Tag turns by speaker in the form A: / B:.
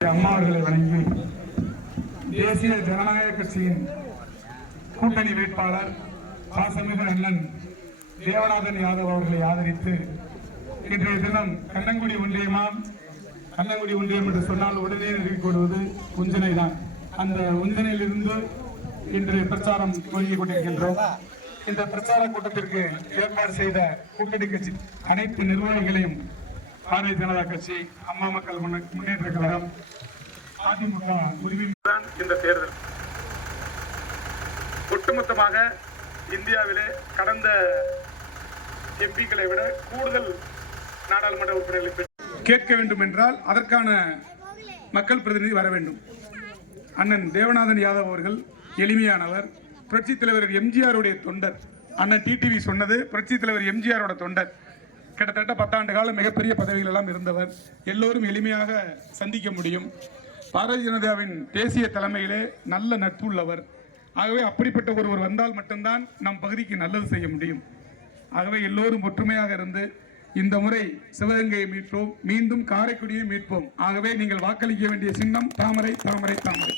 A: அம்மா அவர்களை வணங்கி தேசிய ஜனநாயக கட்சியின் கூட்டணி வேட்பாளர் பாசமிகு அண்ணன் தேவநாதன் யாதவ் அவர்களை ஆதரித்து இன்றைய தினம் கண்ணங்குடி ஒன்றியமாம் கண்ணங்குடி ஒன்றியம் என்று சொன்னால் உடனே நிறுவிக்கொள்வது உஞ்சனை தான் அந்த உஞ்சனையிலிருந்து இன்று பிரச்சாரம் துவங்கிக் கொண்டிருக்கின்றோம். இந்த பிரச்சார கூட்டத்திற்கு ஏற்பாடு செய்த கூட்டணி கட்சி அனைத்து நிர்வாகிகளையும் பாரதிய ஜனதா கட்சி அம்மா மக்கள் முன்ன- முன்னேற்ற கழகம் அதிமுக உரிமை
B: தான் இந்த தேர்தல். ஒட்டுமொத்தமாக இந்தியாவிலே கடந்த எம்பிக்களை விட கூடுதல் நாடாளுமன்ற உறுப்பினர்களை
A: கேட்க வேண்டும் என்றால் அதற்கான மக்கள் பிரதிநிதி வர வேண்டும். அண்ணன் தேவநாதன் யாதவ் அவர்கள் எளிமையானவர். புரட்சித் தலைவர் எம்ஜிஆருடைய தொண்டர். அண்ணன் டிடிவி சொன்னது புரட்சித் தலைவர் எம்ஜிஆரோட தொண்டர். கிட்டத்தட்ட பத்தாண்டு காலம் மிகப்பெரிய பதவிகள் எல்லாம் இருந்தவர். எல்லோரும் எளிமையாக சந்திக்க முடியும். பாரதிய ஜனதாவின் தேசிய தலைமையிலே நல்ல நட்பு உள்ளவர் ஆகவே அப்படிப்பட்ட ஒருவர் வந்தால் மட்டும்தான் நம் பகுதிக்கு நல்லது செய்ய முடியும். ஆகவே எல்லோரும் ஒற்றுமையாக இருந்து இந்த முறை சிவகங்கையை மீட்போம். மீண்டும் காரைக்குடியை மீட்போம். ஆகவே நீங்கள் வாக்களிக்க வேண்டிய சின்னம் தாமரை தாமரை தாமரை.